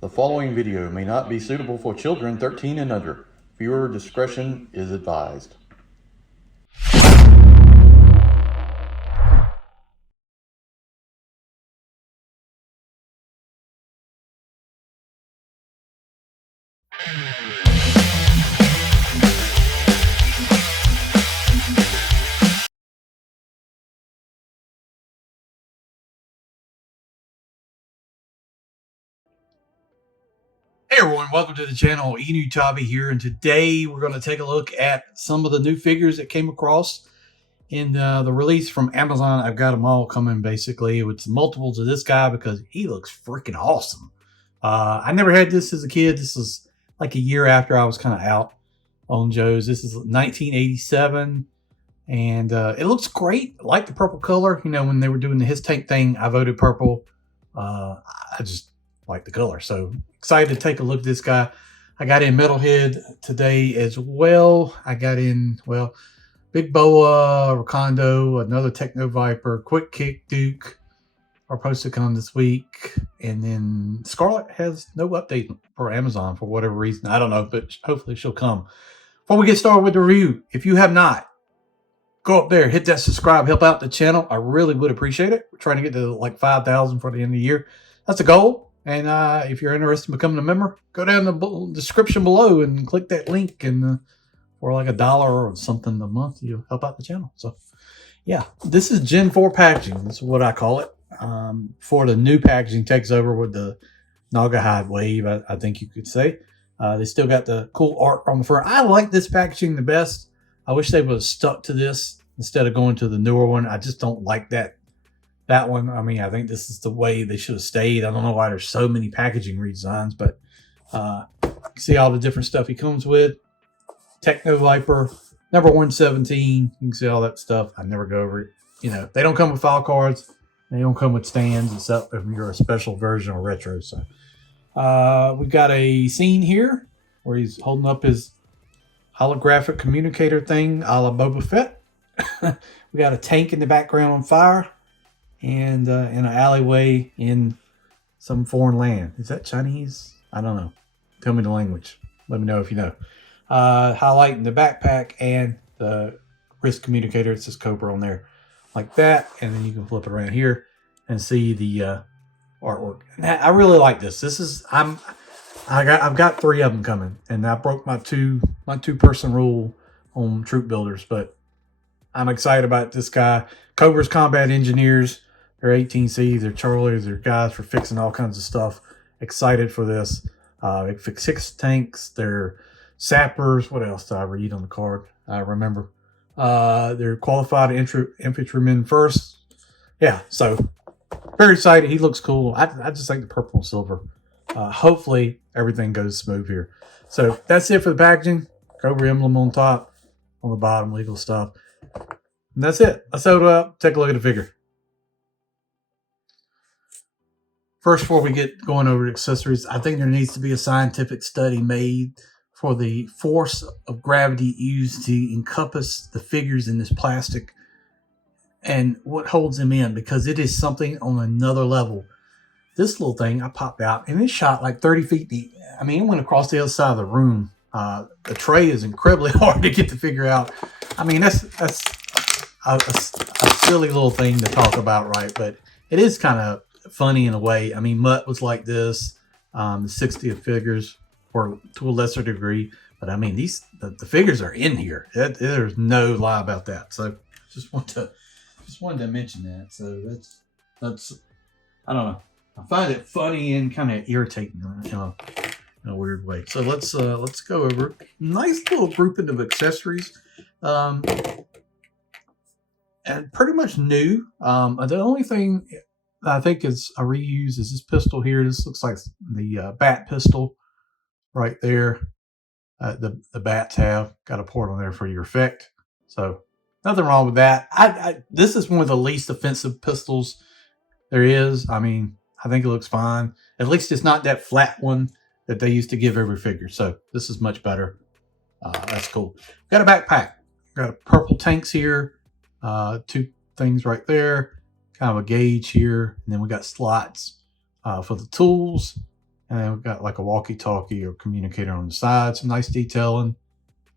The following video may not be suitable for children 13 and under. Viewer discretion is advised. Hey everyone, welcome to the channel. Enewtabie here, and today we're going to take a look at some of the new figures that came across in the release from Amazon. I've got them all coming basically with multiples of this guy because he looks freaking awesome. I never had this as a kid. This is like a year after I was kind of out on Joe's. This is 1987, and it looks great. I like the purple color. You know, when they were doing the His Tank thing, I voted purple. I just like the color, so excited to take a look at this guy. I got in Metalhead today as well. I got in, well, Big Boa, Recondo, another Techno-VIPER, Quick Kick Duke are supposed to come this week. And then Scarlet has no update for Amazon for whatever reason. I don't know, but hopefully she'll come. Before we get started with the review, if you have not, go up there, hit that subscribe, help out the channel. I really would appreciate it. We're trying to get to like 5,000 for the end of the year. That's a goal. And if you're interested in becoming a member, go down in the description below and click that link. And for like $1 or something a month, you'll help out the channel. So, yeah, this is Gen 4 packaging. This is what I call it. For the new packaging takes over with the Naugahyde wave, I think you could say. They still got the cool art on the front. I like this packaging the best. I wish they would have stuck to this instead of going to the newer one. I just don't like that one. I mean, I think this is the way they should have stayed. I don't know why there's so many packaging redesigns, but see all the different stuff he comes with. Techno-VIPER, number 117. You can see all that stuff. I never go over it. You know, they don't come with file cards. They don't come with stands, except if you're a special version or retro. So we've got a scene here where he's holding up his holographic communicator thing a la Boba Fett. We got a tank in the background on fire. And in an alleyway in some foreign land. Is that Chinese? I don't know. Tell me the language. Let me know if you know. Highlighting the backpack and the wrist communicator. It says Cobra on there. Like that. And then you can flip it around here and see the artwork. Now, I really like this. This is I've got 3 of them coming. And I broke my two person rule on troop builders, but I'm excited about this guy. Cobra's combat engineers. They're 18Cs, they're Charlies, they're guys for fixing all kinds of stuff. Excited for this. They fix 6 tanks, they're sappers. What else did I read on the card? I remember. They're qualified infantrymen first. Yeah, so very excited. He looks cool. I just like the purple and silver. Hopefully everything goes smooth here. So that's it for the packaging. Cobra emblem on top, on the bottom, legal stuff. And that's it. Let's open it up, take a look at the figure. First, before we get going over accessories, I think there needs to be a scientific study made for the force of gravity used to encompass the figures in this plastic and what holds them in, because it is something on another level. This little thing I popped out and it shot like 30 feet deep. I mean, it went across the other side of the room. The tray is incredibly hard to get the figure out. I mean, that's a silly little thing to talk about, right? But it is kind of funny in a way. I mean, Mutt was like this. The 60th figures, or to a lesser degree. But I mean, the figures are in here. There's no lie about that. So just wanted to mention that. So that's I don't know. I find it funny and kind of irritating, in a weird way. So let's go over it. Nice little grouping of accessories. And pretty much new. The only thing I think is a reuse is this pistol here. This looks like the bat pistol right there. The bats have got a port on there for your effect. So nothing wrong with that. This is one of the least offensive pistols there is. I mean, I think it looks fine. At least it's not that flat one that they used to give every figure. So this is much better. That's cool. Got a backpack. Got a purple tanks here. 2 things right there. Kind of a gauge here. And then we got slots for the tools. And then we've got like a walkie-talkie or communicator on the side. Some nice detailing.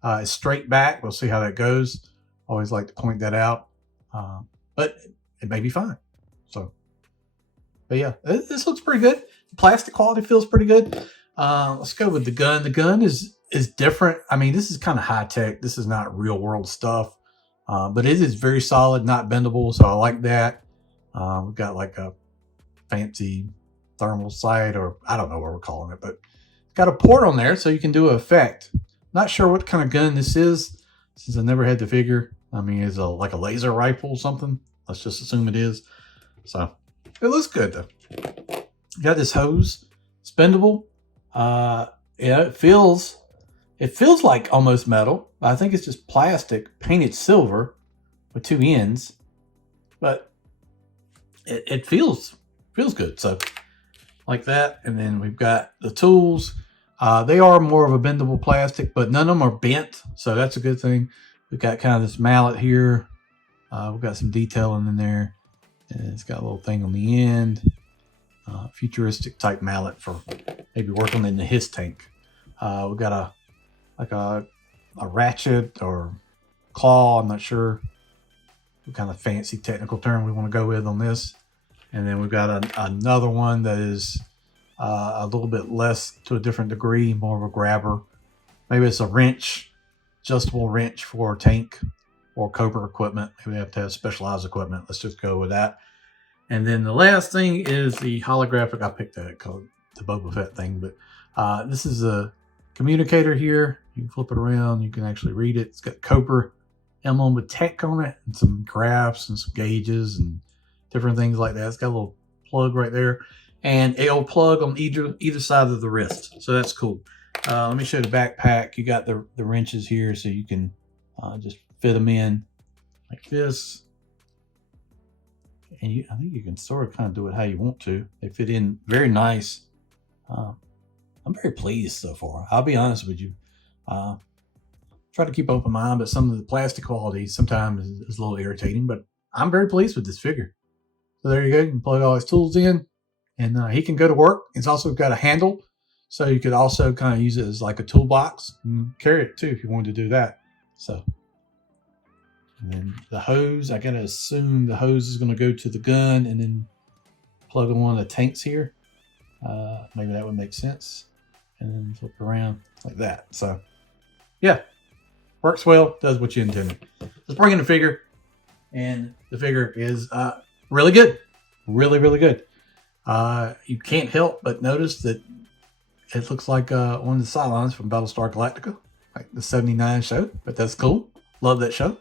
It's straight back. We'll see how that goes. Always like to point that out. But it may be fine. So, but yeah, this looks pretty good. The plastic quality feels pretty good. Let's go with the gun. The gun is different. I mean, this is kind of high tech. This is not real world stuff, but it is very solid, not bendable. So I like that. We've got like a fancy thermal sight, or I don't know what we're calling it, but it's got a port on there so you can do an effect. Not sure what kind of gun this is, since I never had the figure. I mean, it's like a laser rifle or something. Let's just assume it is. So it looks good though. You got this hose. It's bendable. Yeah, it feels like almost metal. I think it's just plastic painted silver with two ends, but it feels good. So like that. And then we've got the tools. They are more of a bendable plastic, but none of them are bent, so that's a good thing. We've got kind of this mallet here. We've got some detailing in there, and it's got a little thing on the end. Futuristic type mallet for maybe working in the his tank. We've got a ratchet or claw. I'm not sure what kind of fancy technical term we want to go with on this. And then we've got another one that is a little bit less, to a different degree, more of a grabber. Maybe it's a wrench, adjustable wrench for a tank or Cobra equipment. Maybe we have to have specialized equipment. Let's just go with that. And then the last thing is the holographic. I picked that called the Boba Fett thing, but this is a communicator here. You can flip it around. You can actually read it. It's got Cobra emblem with tech on it and some graphs and some gauges and different things like that. It's got a little plug right there, and it'll plug on either side of the wrist. So that's cool. Let me show the backpack. You got the wrenches here, so you can just fit them in like this. And I think you can sort of kind of do it how you want to. They fit in very nice. I'm very pleased so far. I'll be honest with you. Try to keep open mind, but some of the plastic quality sometimes is a little irritating. But I'm very pleased with this figure. So there you go. You can plug all his tools in, and he can go to work. It's also got a handle, so you could also kind of use it as like a toolbox and carry it too if you wanted to do that. So. And then the hose, I gotta assume the hose is gonna go to the gun and then plug in one of the tanks here. Maybe that would make sense. And then flip around like that. So yeah, works well, does what you intended. Let's bring in the figure. And the figure is really good. Really, really good. You can't help but notice that it looks like one of the sidelines from Battlestar Galactica, like the 79 show, but that's cool. Love that show.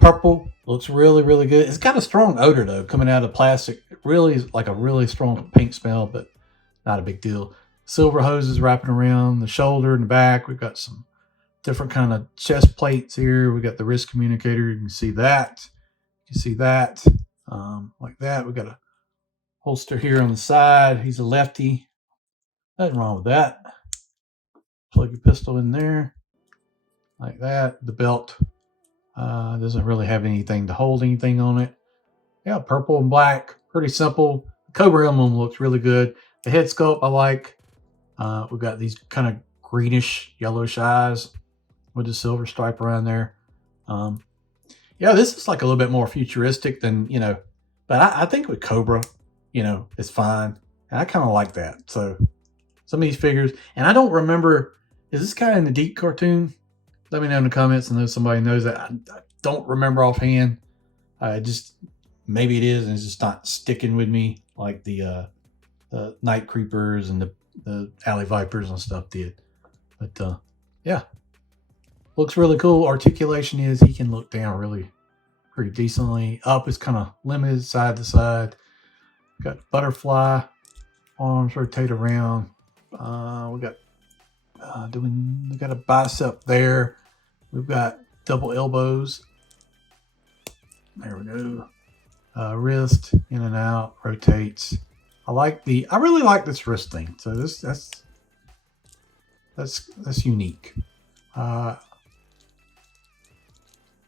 Purple looks really, really good. It's got a strong odor though, coming out of plastic. It really is like a really strong paint smell, but not a big deal. Silver hoses wrapping around the shoulder and the back. We've got some different kind of chest plates here. We got the wrist communicator. You can see that. You can see that like that. We got a holster here on the side. He's a lefty. Nothing wrong with that. Plug your pistol in there like that. The belt doesn't really have anything to hold anything on it. Yeah, purple and black, pretty simple. The Cobra emblem looks really good. The head sculpt I like. We've got these kind of greenish, yellowish eyes with the silver stripe around there. Yeah, this is like a little bit more futuristic than, but I think with Cobra, it's fine. And I kind of like that. So some of these figures, and I don't remember, is this guy in the Deep cartoon? Let me know in the comments. I know somebody knows that. I don't remember offhand. Maybe it is, and it's just not sticking with me like the Night Creepers and the Alley Vipers and stuff did. But yeah, looks really cool. Articulation is he can look down really pretty decently. Up is kind of limited side to side. Got butterfly arms rotate around. We got we got a bicep there. We've got double elbows. There we go. Wrist in and out, rotates. I really like this wrist thing. So that's unique.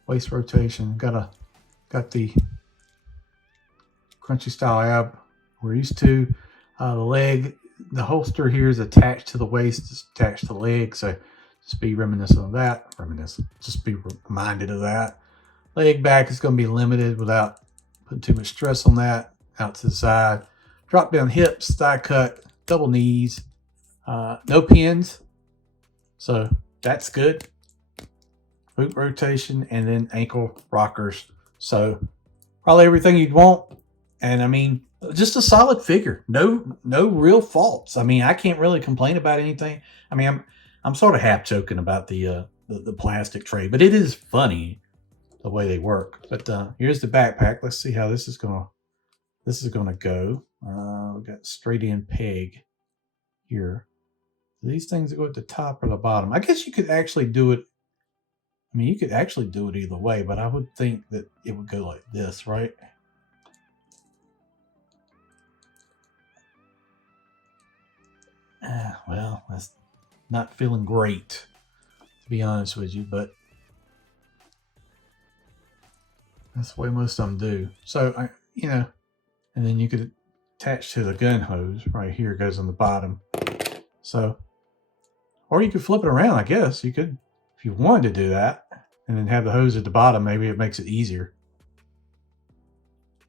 Waist rotation. Got the crunchy style ab we're used to. The leg the holster here is attached to the waist, it's attached to the leg, so just be reminiscent of that. Just be reminded of that. Leg back is going to be limited without putting too much stress on that. Out to the side. Drop down hips, thigh cut, double knees. No pins, so that's good. Boot rotation, and then ankle rockers. So probably everything you'd want. And I mean, just a solid figure. No real faults. I mean, I can't really complain about anything. I mean, I'm sort of half joking about the plastic tray, but it is funny the way they work. But here's the backpack. Let's see how this is gonna go. We got straight in peg here. These things that go at the top or the bottom. I guess you could actually do it. I mean, you could actually do it either way, but I would think that it would go like this, right? Well, that's not feeling great, to be honest with you, but that's the way most of them do. So, and then you could attach to the gun hose right here, goes on the bottom. So, or you could flip it around, I guess. You could, if you wanted to do that, and then have the hose at the bottom, maybe it makes it easier.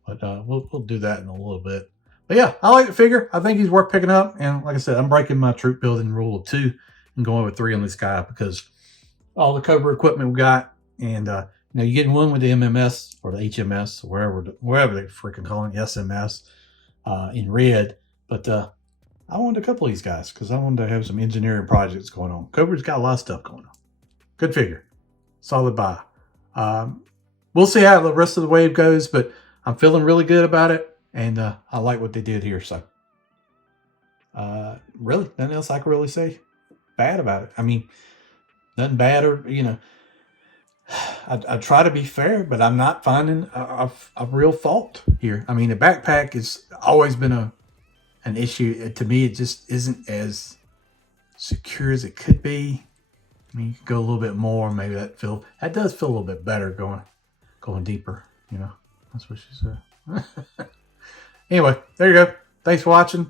But we'll do that in a little bit. But yeah, I like the figure. I think he's worth picking up. And like I said, I'm breaking my troop building rule of 2 and going with 3 on this guy because all the Cobra equipment we got, and you're getting one with the MMS or the HMS, or wherever they freaking call it, SMS, in red. But I wanted a couple of these guys because I wanted to have some engineering projects going on. Cobra's got a lot of stuff going on. Good figure. Solid buy. We'll see how the rest of the wave goes, but I'm feeling really good about it. And I like what they did here. So really, nothing else I can really say bad about it. I mean, nothing bad, or I try to be fair, but I'm not finding a real fault here. I mean, the backpack has always been an issue. To me, it just isn't as secure as it could be. I mean, you could go a little bit more. Maybe that does feel a little bit better going deeper. That's what she said. Anyway, there you go. Thanks for watching.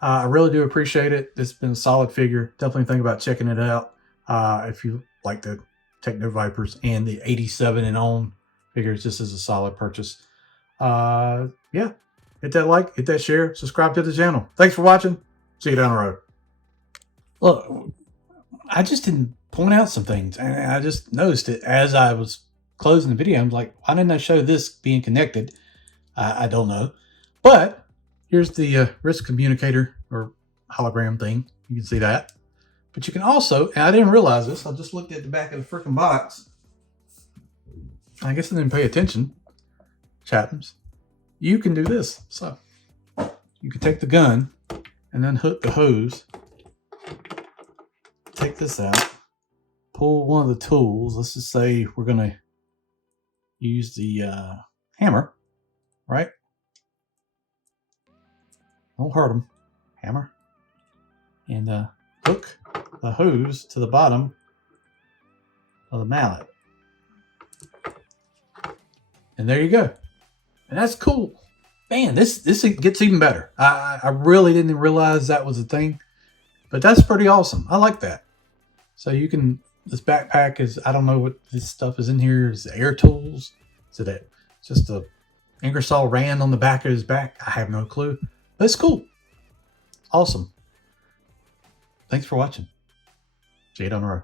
I really do appreciate it. It's been a solid figure. Definitely think about checking it out if you like the Techno-Vipers and the 87 and on figures. This is a solid purchase. Yeah, hit that like, hit that share, subscribe to the channel. Thanks for watching. See you down the road. Look, I just didn't point out some things, and I just noticed it as I was closing the video. I'm like, why didn't I show this being connected? I don't know. But here's the wrist communicator or hologram thing. You can see that. But you can also, and I didn't realize this, I just looked at the back of the freaking box. I guess I didn't pay attention. Chathams. You can do this. So you can take the gun and then hook the hose. Take this out. Pull one of the tools. Let's just say we're going to use the hammer, right? Don't hurt them. Hammer. And hook the hose to the bottom of the mallet. And there you go. And that's cool. Man, this gets even better. I really didn't realize that was a thing. But that's pretty awesome. I like that. So you can, this backpack is, I don't know what this stuff is in here. Is it air tools? Is it just a Ingersoll Rand on the back of his back? I have no clue. But it's cool. Awesome. Thanks for watching. See you down the road.